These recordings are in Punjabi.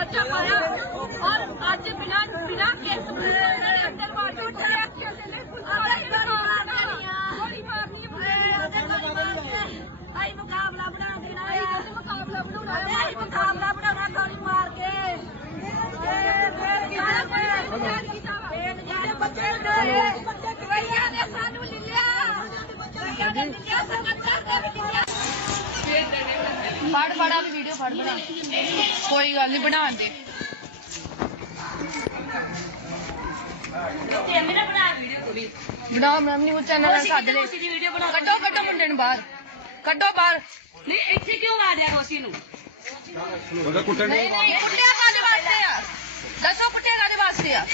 ਦਾ ਬੱਚਾ ਪਾਇਆ ਔਰ ਅੱਜ ਬਿਨਾਂ ਬਿਨਾਂ ਕੇਸ ਦੇ ਅੰਦਰ ਵਾੜ ਕੇ ਉੱਠਿਆ ਗੋਲੀ ਮਾਰਨੀ ਆਈ ਮੁਕਾਬਲਾ ਬਣਾ ਦੇਣਾ ਹੈ ਮੁਕਾਬਲਾ ਬਣਾਉਣਾ ਆਈ ਮੁਕਾਬਲਾ ਬਣਾਉਣਾ ਗੋਲੀ ਮਾਰ ਕੇ। ਬੱਚੇ ਨੇ ਬੱਚੇ ਕਈਆਂ ਨੇ ਸਾਨੂੰ ਲਿਆ ਕਈਆਂ ਨੇ ਲਿਆ ਸੰਗਤ ਕਰਦੇ ਵੀ ਲਿਆ ਫੜ ਫੜਾ ਫੜ ਬਣਾ ਕੋਈ ਗੱਲ ਨਹੀਂ ਬਣਾ ਦੇ। ਬਣਾ ਮੈਮ ਨਹੀਂ ਉਹ ਚੈਨਲ ਨਾਲ ਸੱਦ ਲੈ ਕੱਢੋ ਕੱਢੋ ਮੁੰਡੇ ਨੂੰ ਬਾਹਰ। ਕੱਢੋ ਬਾਹਰ। ਨਹੀਂ ਇੱਥੇ ਕਿਉਂ ਆ ਰਿਹਾ ਰੋਸੀ ਨੂੰ? ਉਹਦਾ ਕੁੱਟਣ ਨਹੀਂ ਨਹੀਂ ਕੁੱਟਿਆ ਕਾਦੇ ਵਾਸਤੇ ਆ? ਦੱਸੋ ਕੁੱਟਿਆ ਕਾਦੇ ਵਾਸਤੇ ਆ?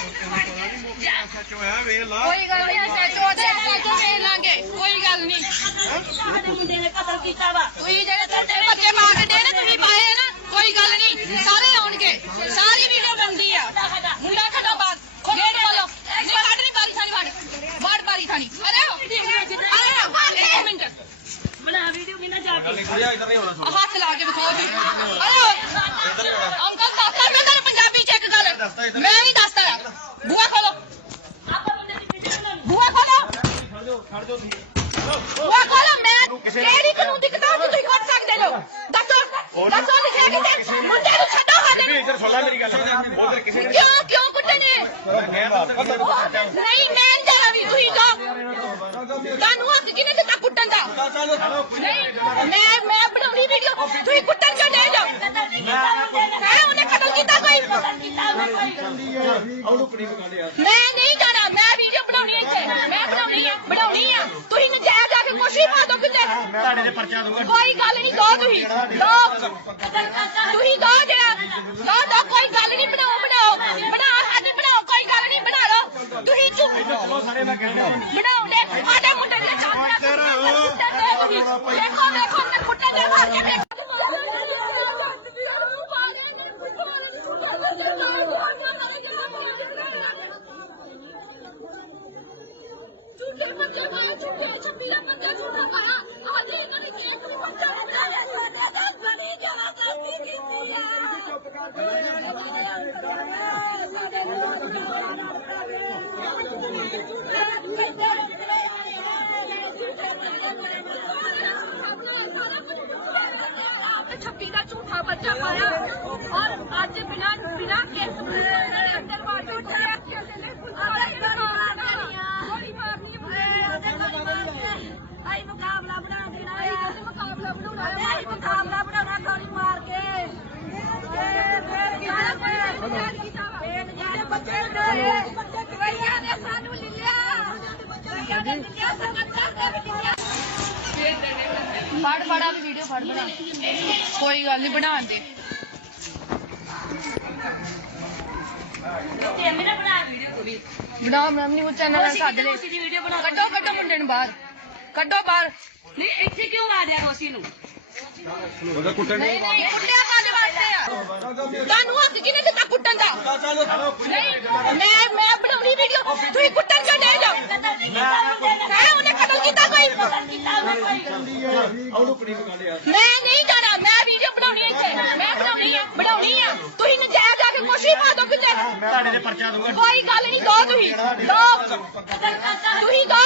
ਸੱਚ ਹੋਇਆ ਵੇਖ ਲਾ ਕੋਈ ਗੱਲ ਨਹੀਂ ਸੱਚੋ ਦੇ ਸੱਚੋ ਵੇਖ ਲਾਂਗੇ। ਕੋਈ ਗੱਲ ਨਹੀਂ। ਸਾਡੇ ਮੁੰਡੇ ਨੇ ਕਤਲ ਕੀਤਾ ਵਾ ਤੁਸੀਂ ਜਿਹੜੇ ਤੁਹਾਡੇ ਬੱਚੇ ਮਾਰਦੇ ਨੇ, ਤੁਸੀਂ ਪਾਏ ਨਾ। ਕੋਈ ਗੱਲ ਨਹੀਂ, ਸਾਰੇ ਆਉਣਗੇ। ਸਾਰੀ ਵੀਡੀਓ ਬਣਦੀ ਆ। ਮੁੰਡਾ ਖੜਾ ਬਾਤ ਗੇਟ ਵਾਲੋ ਨਹੀਂ ਕੱਢ ਨਹੀਂ ਬਾਰੀ ਥਾਣੀ ਵੜ ਵੜ ਬਾਰੀ ਥਾਣੀ ਅਰੇ ਆਓ ਇੱਕ ਮਿੰਟ ਬਣਾ ਵੀਡੀਓ ਵੀ ਨਾ ਜਾ ਕੇ ਖੜਿਆ ਇਧਰ ਨਹੀਂ ਹੋਣਾ ਆਹ ਹੱਥ ਲਾ ਕੇ ਵਿਖਾਓ ਜੀ ਅਰੇ ਅੰਕਲ ਦੱਸਦਾ ਮੈਂ ਤੁਹਾਨੂੰ ਪੰਜਾਬੀ ਚ ਇੱਕ ਗੱਲ ਮੈਂ ਨਹੀਂ ਦੱਸਦਾ ਬੂਆ ਖੋਲੋ ਆਪਾਂ ਮੁੰਡੇ ਦੀ ਵੀਡੀਓ ਬਣਾਉਣੀ ਬੂਆ ਖੋਲੋ ਖੜ ਜਾਓ ਖੜ ਜਾਓ ਬੂਆ ਖੋਲੋ ਮੈਂ ਕਿਹੜੀ ਕਾਨੂੰਨ ਦੀ ਕਿਤਾਬ ਚ ਤੁਸੀਂ ਕੱਢ ਸਕਦੇ ਹੋ ਦੱਸੋ ਦੱਸੋ ਲਿਖਿਆ ਕਿਤੇ ਮੁੰਡੇ ਨੂੰ ਛੱਡੋ ਸਾਡੇ ਨੂੰ ਇੱਧਰ ਸੁਣ ਲੈ ਮੇਰੀ ਗੱਲ ਉਧਰ ਕਿਸੇ ਨੇ ਕਿਉਂ ਕਿਉਂ ਕੁੱਟਣੇ ਮੈਂ ਤਾਂ ਉੱਧਰ ਕਿਸੇ ਨੂੰ ਨਹੀਂ ਮੈਂ ਨਹੀਂ ਜਾਣਾ ਵੀ ਤੁਸੀਂ ਜਾਓ ਤੁਹਾਨੂੰ ਹੱਕ ਕਿਹਨੇ ਦਿੱਤਾ ਕੁੱਟਣ ਦਾ? ਮੈਂ ਮੈਂ ਬਣਾਉਣੀ ਵੀਡੀਓ ਤੁਸੀਂ ਕੁੱਟਣ ਕਿਉਂ ਦੇ ਜਾਓ ਹੈ ਉਹਨੇ ਕਤਲ ਕੀਤਾ ਕੋਈ? ਮੈਂ ਨਹੀਂ ਜਾਣਾ, ਮੈਂ ਵੀਡੀਓ ਬਣਾਉਣੀ ਹੈ ਇੱਥੇ। ਮੈਂ ਬਣਾਉਣੀ ਆ ਬਣਾਉਣੀ ਆ। ਤੁਸੀਂ ਨਜਾਇਜ਼ ਆ ਕੇ ਕੁਛ ਵੀ ਪਾ ਦੋ ਕਿਤੇ। ਤੁਹਾਡੇ ਦੇ ਪਰਚਾ ਦੂੰਗਾ ਕੋਈ ਗੱਲ ਨਹੀਂ, ਦੋ ਤੁਸੀਂ। ਦੋ। ਤੁਸੀਂ ਦੋ ਜਿਹੜਾ ਦੋ ਦੋ ਕੋਈ ਗੱਲ ਨਹੀਂ, ਬਣਾਓ ਬਣਾਓ। ਬਣਾਓ ਅੱਜ ਬਣਾਓ ਕੋਈ ਗੱਲ ਨਹੀਂ ਬਣਾ ਲਓ ਤੁਸੀਂ ਮੈਂ ਕਹਿਣਾ ਬਣਾਉਂਦੇ ਸਾਡੇ ਮੁੰਡੇ ਦੇ ਦੇਖੋ ਦੇਖੋ ਮੈਂ ਕੁੱਟਣ ਦੇ ਮਾਰ ਕੇ ਵੇਖੋ 26 ਦਾ ਝੂਠਾ ਬੱਚਾ ਪਾਇਆ। ਔਰ ਅੱਜ ਬਿਨਾਂ ਬਿਨਾਂ ਕੇਸ ਪੁਲਿਸ ਉਹਨਾਂ ਨੇ ਅੰਦਰ ਵਾੜ ਕੇ ਉੱਠਿਆ ਗੋਲੀ ਮਾਰਨੀ ਹੈ ਆਈ ਮੁਕਾਬਲਾ ਬਣਾ ਦੇਣਾ ਹੈ। ਮੁਕਾਬਲਾ ਬਣਾਉਣਾ ਹੈ। ਮੁਕਾਬਲਾ ਬਣਾਉਣਾ ਗੋਲੀ ਮਾਰ ਕੇ। ਸਾਨੂੰ ਲਿਆ ਸਾਨੂੰ ਲਿਆ ਸਮਝਦਾ ਤੇ ਲਿਆ ਫੜ ਫੜਾ ਫੜ ਬਣਾ। ਕੋਈ ਗੱਲ ਨਹੀਂ ਬਣਾ ਦੇ। ਬਣਾ ਵੀਡੀਓ ਵੀ ਬਣਾ ਮੈਮ ਨਹੀਂ ਉਹ ਚੈਨਲ ਨਾਲ ਸੱਦ ਲੈ ਕੱਢੋ ਕੱਢੋ ਮੁੰਡੇ ਨੂੰ ਬਾਹਰ। ਕੱਢੋ ਬਾਹਰ। ਨਹੀਂ ਇੱਥੇ ਕਿਉਂ ਆ ਰਿਹਾ ਰੋਸੀ ਨੂੰ? ਉਹਦਾ ਕੁੱਟਣ ਨਹੀਂ ਨਹੀਂ ਕੁੱਟਿਆ ਤੁਹਾਨੂੰ ਹੱਕ ਕਿਹਨੇ ਦਿੱਤਾ ਕੁੱਟਣ ਦਾ? ਮੈਂ ਮੈਂ ਬਣਾਉਣੀ ਵੀਡੀਓ ਤੁਸੀਂ ਕੁੱਟਣ ਕਿਉਂ ਦੇ ਜਾਓ ਹੈ ਉਹਨੇ ਕਤਲ ਕੀਤਾ ਕੋਈ? ਮੈਂ ਨਹੀਂ ਜਾਣਾ। ਮੈਂ ਵੀਡੀਓ ਬਣਾਉਣੀ ਹੈ ਇੱਥੇ। ਮੈਂ ਬਣਾਉਣੀ ਆ ਬਣਾਉਣੀ ਆ। ਤੁਸੀਂ ਨਜਾਇਜ਼ ਆ ਕੇ ਵੀ ਪਾ ਦੋ ਕਿਤੇ। ਤੁਹਾਡੇ ਦੇ ਪਰਚਾ ਦੂੰਗਾ ਕੋਈ ਗੱਲ ਨਹੀਂ ਦੋ ਤੁਸੀਂ। ਦੋ। ਤੁਸੀਂ ਦੋ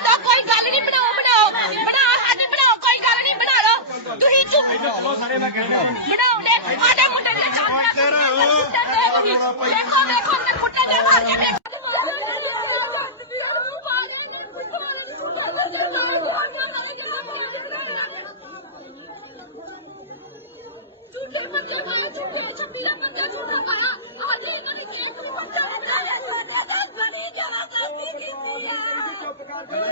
ਦੋ ਕੋਈ ਗੱਲ ਨਹੀਂ ਬਣਾਓ ਬਣਾਓ ਬਣਾਓ ਅੱਜ ਬਣਾਓ ਕੋਈ ਗੱਲ ਨਹੀਂ ਬਣਾ ਲਓ ਤੁਸੀਂ ਚੁੱਪ ਚਲੋ ਸਾਰੇ ਮੈਂ ਕਹਿਣਾ ਬਣਾਉਂਦੇ ਸਾਡੇ ਮੁੰਡੇ ਦੇ ਦੇਖੋ ਦੇਖੋ ਮੈਂ ਕੁੱਟਣ ਦੇ ਮਾਰ ਕੇ ਵੇਖੋ ਝੂਠੇ ਬੱਚੇ ਖਾਏ ਝੂਠੇ ਛੱਪੀ ਦਾ ਬੱਚਾ ਝੂਠਾ ਖਾਇਆ ਅੱਜ ਇਹਨਾਂ ਨੇ ਕੀ ਕੋਈ ਬੱਚਾ ਹੁੰਦਾ ਹੈ ਸਾਡਾ ਤਾਂ ਬੜੀ ਜ਼ਬਰਦਸਤੀ ਕੀਤੀ ਹੈ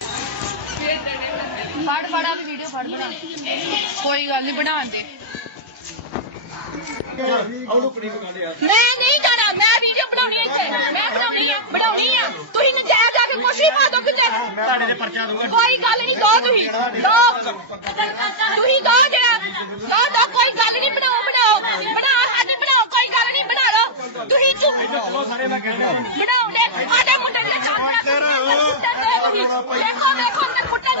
ਫੜ, ਫੜਾ ਵੀ ਵੀਡੀਓ ਫੜ ਬਣਾ। ਕੋਈ ਗੱਲ ਨਹੀਂ ਬਣਾ ਦੇ। ਮੈਂ ਨਹੀਂ ਜਾਣਾ, ਮੈਂ ਵੀਡੀਓ ਬਣਾਉਣੀ ਹੈ ਇੱਥੇ। ਮੈਂ ਬਣਾਉਣੀ ਆ ਬਣਾਉਣੀ ਆ। ਤੁਸੀਂ ਨਜਾਇਜ਼ ਆ ਕੇ ਕੁਛ ਵੀ ਪਾ ਦੋ ਕਿਤੇ। ਤੁਹਾਡੇ ਤੇ ਪਰਚਾ ਦੂੰਗਾ ਕੋਈ ਗੱਲ ਨਹੀਂ ਦੋ ਤੁਸੀਂ। ਦੋ। ਤੁਸੀਂ ਦੋ ਜਿਹੜਾ ਦੋ ਦੋ, ਕੋਈ ਗੱਲ ਨਹੀਂ ਬਣਾਓ ਬਣਾਓ। ਬਣਾਓ ਅੱਜ ਬਣਾਓ, ਕੋਈ ਗੱਲ ਨਹੀਂ ਬਣਾ ਲਓ। ਤੁਸੀਂ ਚੁੱਪ ਸਾਰੇ ਮੈਂ ਕਹਿਣਾ ਬਣਾਉਂਦੇ ਸਾਡੇ ਮੁੰਡੇ ਦੇ ਦੇਖੋ ਦੇਖੋ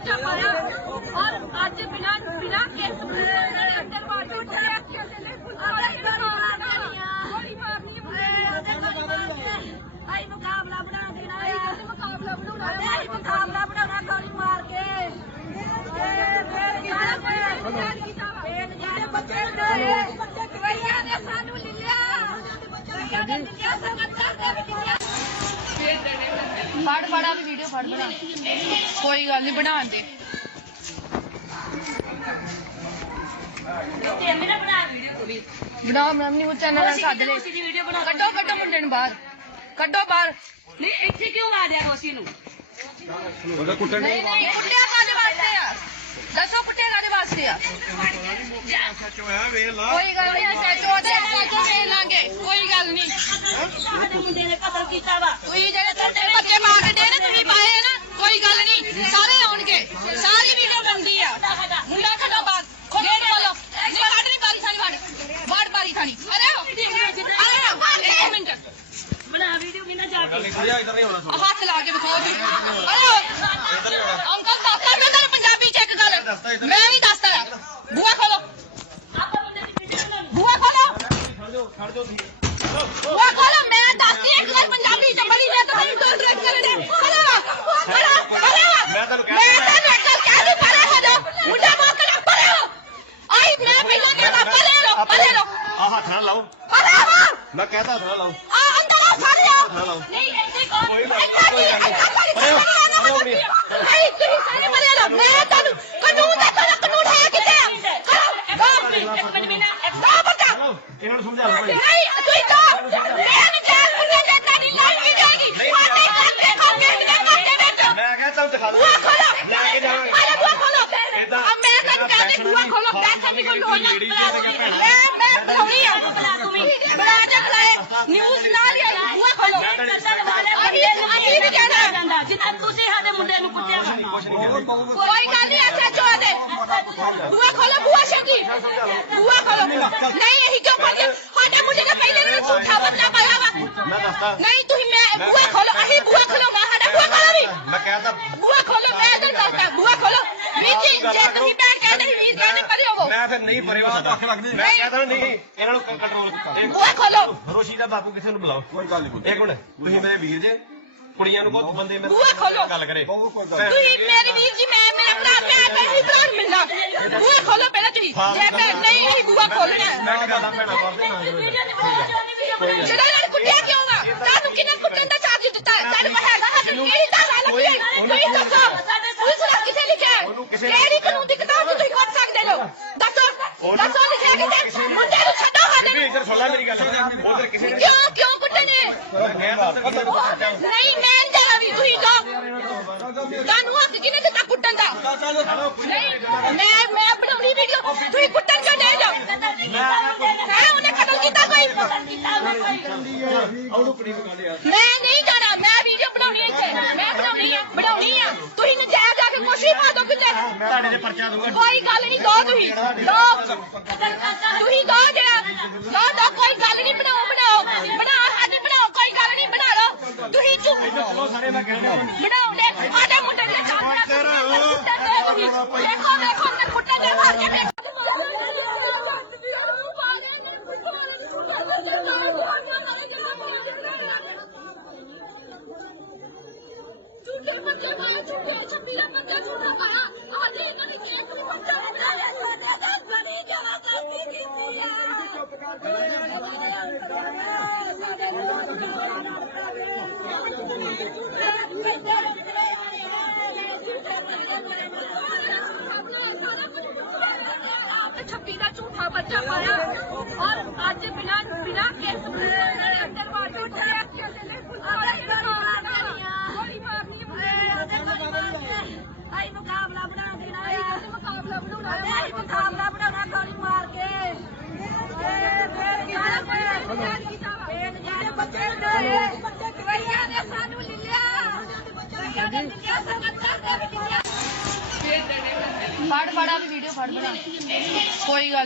ਬੱਚਾ ਪਾਇਆ ਔਰ ਅੱਜ ਬਿਨਾਂ ਬਿਨਾਂ ਕੇਸ ਦੇ ਅੰਦਰ ਮਾਰ ਕੇ ਉੱਠਿਆ ਗੋਲੀ ਮਾਰਨੀ ਆਈ ਮੁਕਾਬਲਾ ਬਣਾ ਦੇਣਾ ਆਈ ਮੁਕਾਬਲਾ ਬਣਾਉਣਾ ਆਈ ਮੁਕਾਬਲਾ ਬਣਾਉਣਾ ਗੋਲੀ ਮਾਰ ਕੇ। ਨੇ ਨੇ ਸਾਨੂੰ ਲਿਆ ਕਈਆਂ ਨੇ ਬਣਾ। ਕੋਈ ਗੱਲ ਨਹੀਂ ਬਣਾ ਦੇ। ਤੇ ਮੇਰਾ ਬਣਾ ਵੀਡੀਓ ਵੀ ਬਣਾ ਮੈਂ ਨਹੀਂ ਉਹ ਚੈਨਲ ਨਾਲ ਸੱਦ ਲੈ। ਰੋਸੀ ਦੀ ਵੀਡੀਓ ਬਣਾ ਕੱਢੋ ਕੱਢੋ ਮੁੰਡੇ ਨੂੰ ਬਾਹਰ। ਕੱਢੋ ਬਾਹਰ। ਨਹੀਂ ਇੱਥੇ ਕਿਉਂ ਮਾਰਿਆ ਰੋਸੀ ਨੂੰ? ਉਹਦਾ ਕੁੱਟਣ ਨਹੀਂ ਨਹੀਂ ਕੁੱਟਿਆ ਆ ਦੱਸੋ ਕੁੱਟਿਆ ਕਾਦੇ ਵਾਸਤੇ ਆ? ਸੱਚ ਹੋਇਆ ਵੇਖ ਲਾ ਕੋਈ ਗੱਲ ਨਹੀਂ ਸੱਚੋ ਦੇ ਸੱਚੋ ਵੇਖ ਲਾਂਗੇ ਕੋਈ ਗੱਲ ਨਹੀਂ। ਸਾਡੇ ਮੁੰਡੇ ਨੇ ਕਤਲ ਕੀਤਾ ਵਾ। ਤੁਸੀਂ ਜਿਹੜੇ ਤੁਹਾਡੇ ਬੱਚੇ ਮਾਰਦੇ ਨੇ ਤੁਸੀਂ ਪਾਏ ਨਾ ਕੋਈ ਗੱਲ ਨਹੀਂ। ਸਾਰੇ ਆਉਣਗੇ ਸਾਰੀ ਵੀਡੀਓ ਬਣਦੀ ਆ। ਮੁੰਡਾ ਖੜਾ ਬਾਗ ਗੇਟ ਵਾਲੋ ਨਹੀਂ ਕੱਢ ਨਹੀਂ ਬਾਰੀ ਥਾਣੀ ਵੜ ਵੜ ਬਾਰੀ ਥਾਣੀ। ਅਰੇ ਅਰੇ ਇੱਕ ਮਿੰਟ। ਬਣਾ ਵੀਡੀਓ ਵੀ ਨਾ ਜਾ ਕੇ ਕੁੜੀਆ ਇਧਰ ਨਹੀਂ ਆਉਣਾ ਹੱਥ ਲਾ ਕੇ ਵਿਖਾਓ ਤੁਸੀਂ। ਅਰੇ ਅੰਕਲ ਦੱਸਦਾ ਮੈਂ ਤੈਨੂੰ ਪੰਜਾਬੀ ਇੱਕ ਗੱਲ ਮੈਂ ਨਹੀਂ ਦੱਸਦਾ ਬੂਆ ਖੋਲੋ। ਬੂਆ ਖੋਲੋ। ਖੜ ਜਾਓ ਬੂਆ ਖੋਲੋ। ਮੈਂ ਦੱਸਦੀ ਇੱਕ ਗੱਲ ਪੰਜਾਬੀ ਬੜੀ ਮੈਂ ਤਾਂ ਤੈਨੂੰ ਦੋ ਡਰੈਕ ਕਰ ਦੇ ਖੋਲੋ। ਖੋਲੋ। ਮੈਂ ਤੈਨੂੰ ਕਹਿ ਮੈਂ ਤੈਨੂੰ ਇੱਕ ਕਹਿ ਦੂੰ ਪਰੇ ਹੋ ਜਾ ਮੁੰਡਾ ਮੋਕਲਾ ਪਰੇ ਹੋ ਆਈ ਮੈਂ ਪਹਿਲਾਂ ਕਹਿੰਦਾ ਪਰੇ ਲੋ ਪਰੇ ਲੋ ਆ ਹੱਥ ਨਾਲ ਲਾਓ। ਪਰੇ ਹੋ ਮੈਂ ਕਹਤਾ ਹੱਥ ਨਾਲ ਲਾਓ। ਆ ਫੜ ਲਾਓ ਨਹੀਂ ਇੱਥੇ ਕੌਣ ਕੋਈ ਨਹੀਂ, ਨਹੀਂ ਤੁਸੀਂ ਸਾਰੇ ਮਰੇ ਲੋ ਮੈਂ ਤੁਹਾਨੂੰ ਕਾਨੂੰਨ ਦਾ ਕੋਲ ਕਾਨੂੰਨ ਹੈ ਕਿੱਥੇ ਕਰੋ ਕਰੋ ਇੱਕ ਮਿੰਟ ਵੀ ਨਾ ਇਹਨਾਂ ਨੂੰ ਸਮਝਾ ਲਓ ਨਹੀਂ ਤੁਸੀਂ ਤਾਂ ਮੈਂ ਨਹੀਂ ਚਾਹ ਕੁੜੀ ਦੇ ਤਾਨੀ ਲਾਈ ਵੀ ਜਾਏਗੀ ਆਤੇ ਖਾਤੇ ਖਾਤੇ ਦੇ ਮਾਤੇ ਵਿੱਚ ਮੈਂ ਕਿਹਾ ਚੱਲ ਦਿਖਾ ਦੋ ਲੈ ਕੇ ਜਾਵਾਂਗੇ ਅਰੇ ਬੂਆ ਖੋਲੋ ਆ ਮੈਂ ਤਾਂ ਕਹਿੰਦੀ ਬੂਆ ਖੋਲੋ ਪੈਸਾ ਨਹੀਂ ਕੋਈ ਲੋੜ ਮੈਂ ਮੈਂ ਬੁਲਾਉਣੀ ਆ ਬਣਾ ਦੇ ਬੁਲਾਏ ਨਿਊਜ਼ ਨਾਲ ਹੀ ਆਈ ਬੂਆ ਖੋਲੋ ਅਭੀ ਅਭੀ ਵੀ ਕਹਿਣਾ ਜਾਂਦਾ ਜਿੱਦਾਂ ਤੁਸੀਂ ਸਾਡੇ ਮੁੰਡੇ ਨੂੰ ਕੁੱਟਿਆ ਵਾ ਕੋਈ ਗੱਲ ਨਹੀਂ ਐਸਾ ਚੋਆ ਦੇ ਬੂਆ ਖੋਲੋ ਬੂਆ ਸ਼ਕੀ ਬੂਆ ਖੋਲੋ। ਨਹੀਂ ਇਹੀ ਕਿਉਂ ਕਰਦੇ ਸਾਡੇ ਮੁੰਡੇ ਨੇ ਪਹਿਲੇ ਨੇ ਝੂਠਾ ਬਦਲਾ ਪਾਇਆ ਵਾ। ਮੈਂ ਦੱਸਦਾ ਨਹੀਂ ਤੁਸੀਂ ਮੈਂ ਬੂਆ ਖੋਲੋ ਅਸੀਂ ਬੂਆ ਖੋਲੋਗਾ ਸਾਡਾ ਬੂਆ ਖੋਲੋ ਵੀ। ਮੈਂ ਕਹਤਾ ਬੂਆ ਖੋਲੋ ਮੈਂ ਇਧਰ ਕਰਦਾ ਬੂਆ ਖੋਲੋ। ਵੀਰ ਜੀ ਜੇ ਤੁਸੀਂ ਬੈਠ ਕੇ ਨਹੀਂ ਵੀਰ ਕਹਿੰਦੇ ਪਰੇ ਹੋਵੋ ਮੈਂ ਫਿਰ ਨਹੀਂ ਪਰੇ ਹੋ ਸਕਦਾ ਮੈਂ ਕਹਤਾ ਨਹੀਂ ਇਹਨਾਂ ਨੂੰ ਕੰਟਰੋਲ ਕੀਤਾ। ਬੂਆ ਖੋਲੋ। ਰੋਸ਼ੀ ਦਾ ਬਾਪੂ ਕਿਸੇ ਨੂੰ ਬੁਲਾਓ। ਕੋਈ ਗੱਲ ਨਹੀਂ। ਇੱਕ ਮਿੰਟ ਤੁਸੀਂ ਮੇਰੇ ਵੀਰ ਜੇ ਕੁੜੀਆਂ ਨੂੰ ਬਹੁਤ ਬੰਦੇ ਮੇਰੇ ਬੂਹਾ ਖੋਲੋ। ਗੱਲ ਕਰੇ। ਤੁਸੀਂ ਮੇਰੇ ਵੀਰ ਜੀ ਮੈਂ ਮੇਰਾ ਭਰਾ ਮੈਂ ਤੈਨੂੰ ਭਰਾ ਨੂੰ ਮਿਲਣਾ। ਬੂਆ ਖੋਲੋ ਪਹਿਲਾਂ ਤੁਸੀਂ। ਜੇ ਮੈਂ ਨਹੀਂ ਅਸੀਂ ਬੂਆ ਖੋਲਣਾ ਨਾ ਜਿਹੜਾ ਨਾਲ ਕੁੱਟਿਆ ਕਿਉਂ ਆ? ਤੁਹਾਨੂੰ ਕਿਹਨੇ ਕੁੱਟਣ ਦਾ ਚਾਰਜ ਦਿੱਤਾ ਤੁਹਾਨੂੰ ਪਤਾ ਹੈਗਾ ਹੱਥ। ਕਿਹੜੀ ਦਾ ਗੱਲ ਲੱਗੀ ਹੈ ਤੁਸੀਂ ਦੱਸੋ। ਪੁਲਿਸ ਦਾ ਕਿੱਥੇ ਲਿਖਿਆ ਕਿਹੜੀ ਕਾਨੂੰਨ ਦੀ ਕਿਤਾਬ ਨੂੰ ਤੁਸੀਂ ਕੁੱਟ ਸਕਦੇ ਹੋ? ਦੱਸੋ। ਦੱਸੋ ਲਿਖਿਆ ਕਿਤੇ ਮੁੰਡੇ ਨੂੰ ਛੱਡੋ ਸਾਡੇ ਵੀ ਨੂੰ ਇੱਧਰ ਸੁਣ ਲੈ ਮੇਰੀ ਗੱਲ। ਉਧਰ ਕਿਸੇ ਨੇ ਕਿਉਂ ਕਿਉਂ ਕੁੱਟਣੇ ਮੈਂ ਨਹੀਂ ਮੈਂ ਨਹੀਂ ਜਾਣਾ ਵੀ ਤੁਸੀਂ ਜਾਓ। ਤੁਹਾਨੂੰ ਹੱਕ ਕਿਹਨੇ ਦਿੱਤਾ ਕੁੱਟਣ ਦਾ? ਨਹੀਂ ਮੈਂ ਮੈਂ ਬਣਾਉਣੀ ਵੀਡੀਓ ਤੁਸੀਂ ਕੁੱਟਣ ਕਿਉਂ ਦੇ ਜਾਓ ਹੈ ਉਹਨੇ ਕਤਲ ਕੀਤਾ ਕੋਈ? ਉਹਨੂੰ ਕੁੜੀ ਨੂੰ ਕੱਢ ਯਾਰ ਮੈਂ ਨਹੀਂ ਜਾਣਾ ਮੈਂ ਵੀਡੀਓ ਬਣਾਉਣੀ ਹੈ ਇੱਥੇ। ਮੈਂ ਬਣਾਉਣੀ ਆ ਬਣਾਉਣੀ ਆ। ਤੁਸੀਂ ਨਜਾਇਜ਼ ਆ ਕੇ ਕੁਛ ਵੀ ਪਾ ਦੋ ਕਿਤੇ। ਮੈਂ ਤੁਹਾਡੇ ਤੇ ਪਰਚਾ ਦੂੰਗਾ ਕੋਈ ਗੱਲ ਨਹੀਂ ਦੋ ਤੁਸੀਂ। ਦੋ। ਤੁਸੀਂ ਦੋ どこ行かれ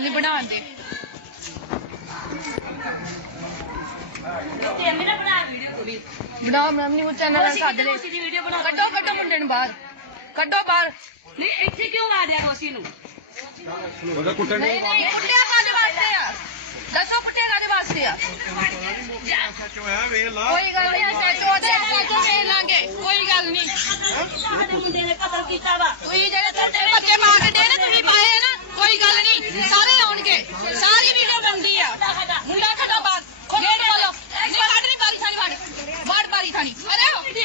ਨਹੀਂ ਬਣਾ ਦੇ ਬਣਾ ਵੀਡੀਓ ਵੀ। ਬਣਾ ਨਹੀਂ ਉਹ ਚੈਨਲ ਨਾਲ ਸੱਦ ਲੈ ਦੀ ਵੀਡੀਓ ਬਣਾ ਕੱਢੋ ਕੱਢੋ ਮੁੰਡੇ ਨੂੰ ਬਾਹਰ। ਕੱਢੋ ਬਾਹਰ। ਨਹੀਂ ਇੱਥੇ ਕਿਉਂ ਆ ਰਿਹਾ ਰੋਸੀ ਨੂੰ? ਉਹਦਾ ਕੁੱਟਣ ਨਹੀਂ ਨਹੀਂ ਕੁੱਟਿਆ ਕਾਦੇ ਵਾਸਤੇ ਆ। ਦੱਸੋ ਕੁੱਟਿਆ ਕਾਦੇ ਵਾਸਤੇ ਆ? ਹੋਇਆ ਵੇਖ ਲਾ ਕੋਈ ਗੱਲ ਨਹੀਂ ਸੱਚੋ ਦੇ ਸੱਚੋ ਵੇਖ ਲਾਂਗੇ। ਕੋਈ ਗੱਲ ਨਹੀਂ। ਸਾਡੇ ਮੁੰਡੇ ਨੇ ਕਤਲ ਕੀਤਾ ਵਾ। ਤੁਸੀਂ ਜਿਹੜੇ ਤੁਹਾਡੇ ਬੱਚੇ ਮਾਰਦੇ ਨੇ ਤੁਸੀਂ ਪਾਏ ਆ ਨਾ। ਕੋਈ ਗੱਲ ਨਹੀਂ ਸਾਰੇ ਆਉਣਗੇ ਸਾਰੀ ਵੀਡੀਓ ਬਣਦੀ ਆ ਮੁੰਡਾ ਖੜਾ ਬਾਹਰ ਗੇਟ ਵਾਲੋ ਨਹੀਂ ਕੱਢ ਨਹੀਂ ਬਾਰੀ ਥਾਣੀ ਵੜ ਵੜ ਬਾਰੀ ਥਾਣੀ ਅਰੇ ਅਰੇ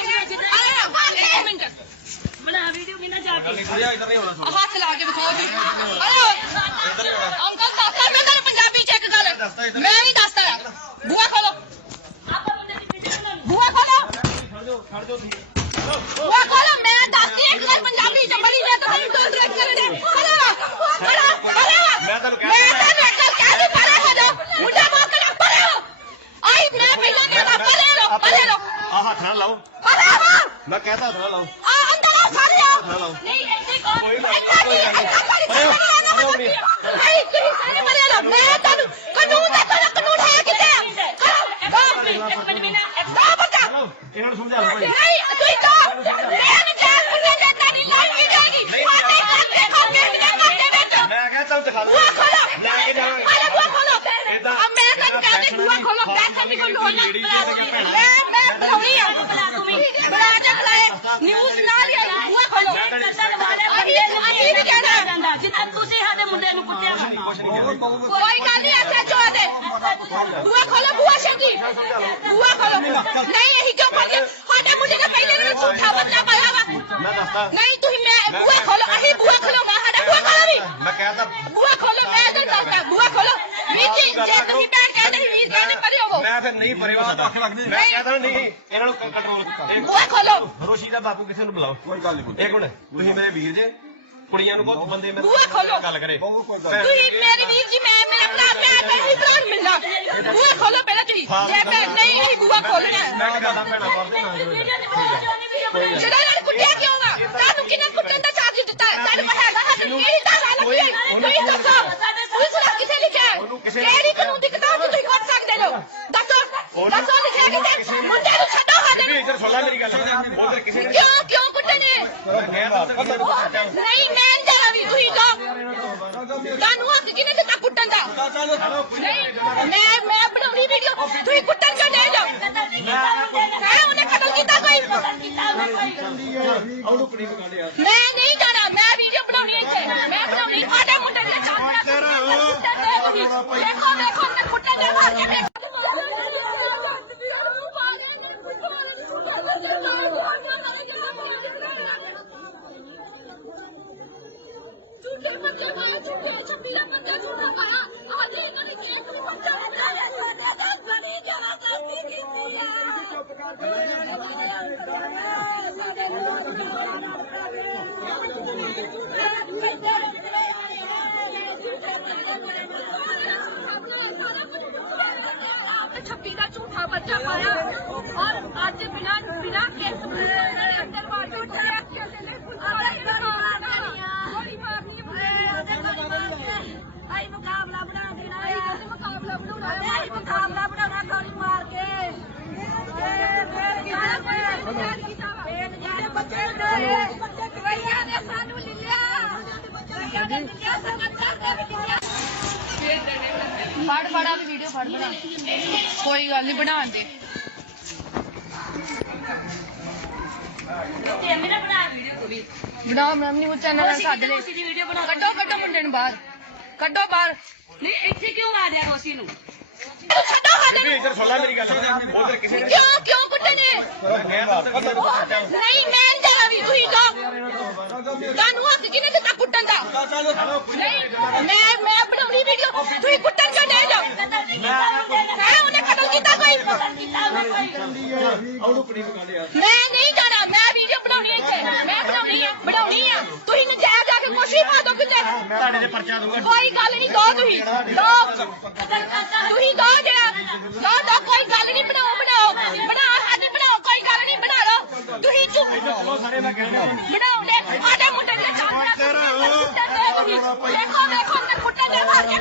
ਇੱਕ ਮਿੰਟ ਬਣਾ ਵੀਡੀਓ ਵੀ ਨਾ ਜਾ ਕੇ ਖੜਿਆ ਇਧਰ ਨਹੀਂ ਹੋਣਾ ਹੱਥ ਲਾ ਕੇ ਵਿਖਾਓ ਜੀ ਅਰੇ ਅੰਕਲ ਦੱਸਦਾ ਮੈਂ ਤੈਨੂੰ ਪੰਜਾਬੀ ਚ ਇੱਕ ਗੱਲ ਮੈਂ ਨਹੀਂ ਦੱਸਦਾ ਬੂਆ ਖੋਲੋ ਆਪਾਂ ਮੁੰਡੇ ਦੀ ਵੀਡੀਓ ਬਣਾਉਣੀ ਬੂਆ ਖੋਲੋ ਖੜ ਜਾਓ ਖੜ ਜਾਓ ਬੂਆ ਖੋਲੋ ਮੈਂ ਦੱਸਦੀ ਇੱਕ ਗੱਲ ਪੰਜਾਬੀ ਚ ਬੜੀ ਮੈਂ ਤਾਂ ਤੁਹਾਨੂੰ ਦੋ ਡਰੈਕ ਕਰ ਦੇ ਖੜਾ ਖੜਾ ਖੜਾ ਮੈਂ ਤੁਹਾਨੂੰ ਕਹਿ ਮੈਂ ਤੈਨੂੰ ਇੱਕ ਗੱਲ ਕਹਿ ਦੀ ਪਰੇ ਹੋ ਜਾ ਮੁੰਡਾ ਬਾਤ ਕਰ ਪਰੇ ਹੋ ਆਈ ਮੈਂ ਪਹਿਲਾਂ ਕਹਿੰਦਾ ਪਰੇ ਲੋ ਪਰੇ ਲੋ ਆ ਹੱਥ ਨਾਲ ਲਾਓ ਪਰੇ ਹੋ ਮੈਂ ਕਹਤਾ ਨਾਲ ਲਾਓ ਆ ਅੰਦਰ ਆ ਫੜ ਲਿਆ ਨਾਲ ਲਾਓ ਨਹੀਂ ਇੱਥੇ ਕੋਈ ਇੱਥੇ ਨਹੀਂ, ਨਹੀਂ ਕੋਈ ਗੱਲ ਨਹੀਂ। ਨਹੀਂ ਤੁਸੀਂ ਸਾਰੇ ਮਰੇ ਲੋ ਮੈਂ ਤੁਹਾਨੂੰ ਕਾਨੂੰਨ ਦਾ ਤੁਹਾਡਾ ਕਾਨੂੰਨ ਹੈ ਕਿੱਥੇ ਕਰੋ ਕਰੋ ਇੱਕ ਮਿੰਟ ਵੀ ਨਾ ਇੱਕ ਨਾ ਬੱਚਾ ਚਲੋ ਇਹਨਾਂ ਨੂੰ ਸਮਝਾ ਲਓ ਭਾਈ ਨਹੀਂ ਤੁਸੀਂ ਤਾਂ ਮੈਂ ਨਹੀਂ ਚਾਹ ਮੁੰਡੇ ਦੇ ਨਹੀਂ ਲਾਈ ਜਾਏਗੀ ਸਾਡੇ ਕਰਦੇ ਕਰਦੇ ਨੇ ਕਰਦੇ ਵਿੱਚ ਮੈਂ ਕਿਹਾ ਚੱਲ ਦਿਖਾ ਬੁਆ ਦੋ ਖੋਲੋ ਲੈ ਕੇ ਜਾਵਾਂਗੇ ਅਰੇ ਬੁਆ ਖੋਲੋ ਏਦਾਂ- ਆ ਮੈਂ ਤੁਹਾਨੂੰ ਕਹਿੰਦੀ ਬੁਆ ਖੋਲੋ ਪੈਸਾ ਨਹੀਂ ਕੋਈ ਲੋੜ ਨਹੀਂ ਮੈਂ ਮੈਂ ਬਣਾਉਣੀ ਆ ਬਣਾ ਕੇ ਖਲਾਏ ਨਿਊਜ਼ ਨਾਲ ਹੀ ਆਈ ਬੁਆ ਖੋਲੋ ਅਸੀਂ ਵੀ ਕਹਿਣਾ ਜਾਂਦਾ ਜਿੱਦਾਂ ਤੁਸੀਂ ਸਾਡੇ ਮੁੰਡੇ ਨੂੰ ਕੁੱਟਿਆ ਵਾ ਕੁਛ ਨਹੀਂ ਕਹਿੰਦੇ ਕੋਈ ਗੱਲ ਨਹੀਂ ਐਸੇ ਚੋ ਦੇ ਬੁਆ ਖੋਲੋ ਬੁਆ ਛੇਤੀ ਬੁਆ ਖੋਲੋ ਨਹੀਂ ਇਹੀ ਕਿਉਂ ਕਰਦੇ ਸਾਡੇ ਮੁੰਡੇ ਨੇ ਪਹਿਲੇ ਦਿਨ ਝੂਠਾ ਬਦਲਾ ਪਾਇਆ ਵਾ ਮੈਂ ਦੱਸਦਾ ਨਹੀਂ ਤੁਸੀਂ ਮੈਂ ਬੁਆ ਖੋਲੋ ਅਸੀਂ ਬੁਆ ਖੋਲੋ ਮੈਂ ਸਾਡਾ ਬੁਆ ਖੋਲੋ ਵੀ ਮੈਂ ਕਹਤਾ ਬੁਆ ਖੋਲੋ ਮੈਂ ਤਾਂ ਦੱਸਦਾ ਬੁਆ ਖੋਲੋ ਵੀਰ ਜੀ ਜੇ ਤੁਸੀਂ ਮੈਂ ਕਹਿੰਦੇ ਸੀ ਵੀਰ ਜੀ ਨੇ ਪਰੇ ਹੋਵੋ ਮੈਂ ਫਿਰ ਨਹੀਂ ਪਰਿਵਾਰ ਮੈਂ ਕਹਤਾ ਨਹੀਂ ਇਹਨਾਂ ਨੂੰ ਕੰਟਰੋਲ ਕਰੋ ਬੁਆ ਖੋਲੋ ਰੋਸ਼ੀ ਦਾ ਬਾਪੂ ਕਿਸੇ ਨੂੰ ਬੁਲਾਓ ਕੋਈ ਗੱਲ ਨਹੀਂ ਇੱਕ ਮਿੰਟ ਤੁਸੀਂ ਮੇਰੇ ਵੀਰ ਜੇ ਕੁੜੀਆਂ ਨੂੰ ਬਹੁਤ ਬੰਦੇ ਮੇਰੇ ਬੂਹਾ ਖੋਲੋ। ਗੱਲ ਕਰੇ। ਤੁਸੀਂ ਮੇਰੇ ਵੀਰ ਜੀ ਮੈਂ ਮੇਰਾ ਭਰਾ ਮੈਂ ਨਹੀਂ ਭਰਾ ਨੂੰ ਮਿਲਣਾ। ਬੁਆ ਖੋਲੋ ਪਹਿਲਾਂ ਤੁਸੀਂ। ਜੇ ਮੈਂ ਨਹੀਂ ਅਸੀਂ ਬੁਆ ਖੋਲਣਾ। ਹੈ। ਮੈਂ ਕਿਹਾ ਭੈਣਾ ਕਰਦੇ ਨਾ ਜਿਹੜਾ ਇਹਨਾਂ ਨੇ ਕੁੱਟਿਆ ਕਿਉਂ ਵਾ? ਤੁਹਾਨੂੰ ਕਿਹਨੇ ਕੁੱਟਣ ਦਾ ਚਾਰਜ ਦਿੱਤਾ? ਤੁਹਾਡੇ ਕੋਲ ਹੈਗਾ ਹੱਥ ਕਿਹੜੀ ਧਾਰਾ ਲੱਗੀ ਹੈ ਤੁਸੀਂ ਦੱਸੋ ਪੁਲਿਸ ਦਾ ਕਿੱਥੇ ਲਿਖਿਆ ਹੈ ਕਿਹੜੀ ਕਾਨੂੰਨ ਦੀ ਕਿਤਾਬ 'ਚ ਤੁਸੀਂ ਕੱਢ ਸਕਦੇ ਹੋ? ਦੱਸੋ ਦੱਸੋ ਲਿਖਿਆ ਕਿਤੇ? ਮੁੰਡੇ ਨੂੰ ਛੱਡੋ ਸਾਡੇ ਨੂੰ। ਇੱਧਰ ਸੁਣ ਲੈ ਮੇਰੀ ਗੱਲ। ਉਧਰ ਕਿਸੇ ਨੇ ਕਿਉਂ ਕਿਉਂ ਕੁੱਟਣੇ ਮੈਂ ਤਾਂ ਨਹੀਂ ਜਾਣਾ ਵੀ ਤੁਸੀਂ ਜਾਓ ਤੁਹਾਨੂੰ ਹੱਕ ਕਿਹਨੇ ਦਿੱਤਾ ਕੁੱਟਣ ਦਾ? ਨਹੀਂ ਮੈਂ ਮੈਂ ਬਣਾਉਣੀ ਵੀਡੀਓ ਤੁਸੀਂ ਕੁੱਟਣ ਕਿਉਂ ਦੇ ਜਾਓ ਮੈਂ ਉਹਨੇ ਕਤਲ ਕੀਤਾ ਕੋਈ? ਮੈਂ ਨਹੀਂ ਜਾਣਾ, ਮੈਂ ਵੀਡੀਓ ਬਣਾਉਣੀ ਇੱਥੇ। ਮੈਂ ਬਣਾਉਣੀ ਤੁਹਾਡੇ ਮੁੰਡੇ ਦੇ ਦੇਖੋ ਦੇਖੋ, ਮੈਂ ਕੁੱਟਣ ਦੇ ਮਾਰ ਕੇ ਝੂਠੇ ਬੱਚੇ ਮਾਰ ਝੂਠੇ ਛੱਪੀ ਦਾ ਝੂਠਾ ਬੱਚਾ ਬਣਾਇਆ ਇਹਨਾਂ ਨੇ ਬੜੀ ਜਬਰਦਸਤੀ ਕੀਤੀ ਹੈ ਛੱਪੀ ਦਾ ਝੂਠਾ ਬੱਚਾ ਪਾਇਆ ਔਰ ਅੱਜ ਬਿਨਾ ਬਿਨਾ ਕੇਸ ਦੇ ਅੰਦਰ ਵਾਰ ਤੋਂ ਉੱਠਿਆ ਗੋਲੀ ਮਾਰਨੀ ਆਈ ਮੁਕਾਬਲਾ ਬਣਾ ਦੇਣਾ ਆਈ ਮੁਕਾਬਲਾ ਬਣਾਉਣਾ ਆਈ ਮੁਕਾਬਲਾ ਬਣਾਉਣਾ ਗੋਲੀ ਮਾਰ ਕੇ ਏ ਫੇਰ ਸਾਰਾ ਕੁਝ ਫੇਰ ਨੇ ਨੇ ਨੇ ਫੜ ਫੜਾ ਵੀ ਵੀਡੀਓ ਫੜ ਬਣਾ। ਕੋਈ ਗੱਲ ਨਹੀਂ ਬਣਾ ਦੇ। ਤੇ ਮੇਰਾ ਬਣਾ ਬਣਾ ਨਹੀਂ ਉਹ ਚੈਨਲ ਨਾਲ ਸੱਦ ਲੈ ਰੋਸੀ ਵੀਡੀਓ ਬਣਾ ਕੱਢੋ ਕੱਢੋ ਮੁੰਡੇ ਨੂੰ ਬਾਹਰ। ਕੱਢੋ ਬਾਹਰ। ਨਹੀਂ ਇੱਥੇ ਕਿਉਂ ਆ ਰਿਹਾ ਦੋਸ਼ੀ ਨੂੰ? ਛੱਡੋ ਸਾਡੇ ਵੀ ਇੱਧਰ ਸੁਣ ਲੈ ਮੇਰੀ ਗੱਲ। ਉਧਰ ਕਿਸੇ ਨੇ ਕਿਉਂ ਕਿਉਂ ਨਹੀਂ, ਮੈਂ ਨਹੀਂ ਵੀ ਤੁਸੀਂ ਜਾਓ ਤੁਹਾਨੂੰ ਹੱਕ ਕਿਹਨੇ ਦਿੱਤਾ ਕੁੱਟਣ ਦਾ? ਮੈਂ ਮੈਂ ਬਣਾਉਣੀ ਵੀਡੀਓ ਤੁਸੀਂ ਕੁੱਟਣ ਕਿਉਂ ਨਹੀਂ ਜਾਓ ਮੈਂ ਉਹਨੇ ਕਤਲ ਕੀਤਾ ਕੋਈ? ਮੈਂ ਨਹੀਂ ਜਾਣਾ, ਮੈਂ ਵੀਡੀਓ ਬਣਾਉਣੀ ਇੱਥੇ। ਮੈਂ ਬਣਾਉਣੀ ਹੈ ਬਣਾਉਣੀ ਹੈ ਤੁਸੀਂ ਨਜਾਇਜ਼ ਜਾ ਕੇ ਕੁਛ ਪਾ ਦੋ ਕਿਤੇ। ਤੁਹਾਡੇ ਤੇ ਪਰਚਾ ਦੂੰਗਾ ਕੋਈ ਗੱਲ ਨਹੀਂ, ਦੋ ਤੁਸੀਂ। ਦੋ। ਤੁਸੀਂ ਦੋ ਜਿਹੜਾ ਦੋ ਦੋ ਕੋਈ ਗੱਲ ਨਹੀਂ, ਬਣਾਓ ਬਣਾਓ ਕੋਈ ਗੱਲ ਨਹੀਂ ਬਣਾ ਲਓ ਤੁਸੀਂ ਚੁੱਪ ਸਾਰੇ ਮੈਂ ਕਹਿਣਾ ਬਣਾਉਂਦੇ ਸਾਡੇ ਮੁੰਡੇ ਦੀ ਦੇਖੋ ਦੇਖੋ। ਤੇ ਕੁੱਟੇ ਦੇ ਮਾਰ ਕੇ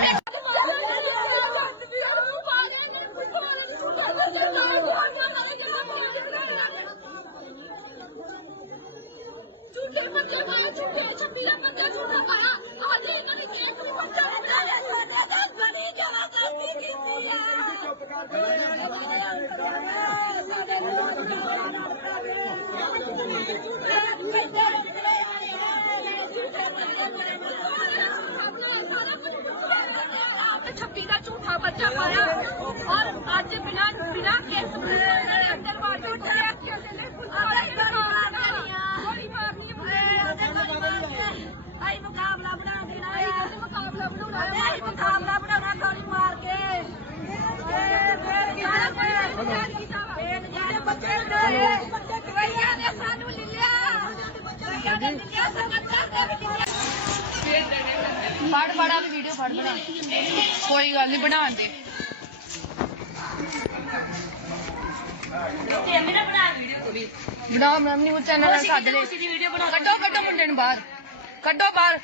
ਝੂਠੇ ਬੱਚੇ ਮਾਰ ਝੂਠੇ, ਛੱਪੀ ਬੱਚਾ ਝੂਠਾ ਪਾਇਆ ਅੱਜ ਇਹਨਾਂ ਨੇ ਕੇਸ ਨੂੰ ਬੱਚਾ ਬਣਾਇਆ ਸਾਡੇ ਦਾ ਬਣੀ ਜਵਾਬਦਾਰੀ ਕੀਤੀ ਹੈ ਛੱਪੀ ਬੱਚਾ ਪਾਇਆ। ਔਰ ਅੱਜ ਬਿਨਾ ਬਿਨਾ ਕੇਸ ਬਣਾਏ ਅੰਦਰ ਵਾੜ ਕੇ ਉੱਠਿਆ ਗੋਲੀ ਮਾਰਨੀ ਆਈ ਮੁਕਾਬਲਾ ਬਣਾ ਦੇਣਾ ਆਈ ਮੁਕਾਬਲਾ ਬਣਾਉਣਾ ਆਈ ਮੁਕਾਬਲਾ ਬਣਾਉਣਾ ਗੋਲੀ ਮਾਰ ਕੇ। ਨੇ ਨੇ ਸਾਨੂੰ ਲਿਆ ਕਈਆਂ ਨੇ ਫੜ ਬਣਾ ਕੋਈ ਗੱਲ ਨਹੀਂ ਬਣਾ ਦੇ। ਬਣਾ ਵੀਡੀਓ ਕੋਈ ਬਣਾ ਮੈਂ ਨਹੀਂ ਚੈਨਲ ਨਾਲ ਸੱਦ ਲੈ ਕੱਢੋ ਕੱਢੋ ਮੁੰਡੇ ਨੂੰ ਬਾਹਰ। ਕੱਢੋ ਬਾਹਰ।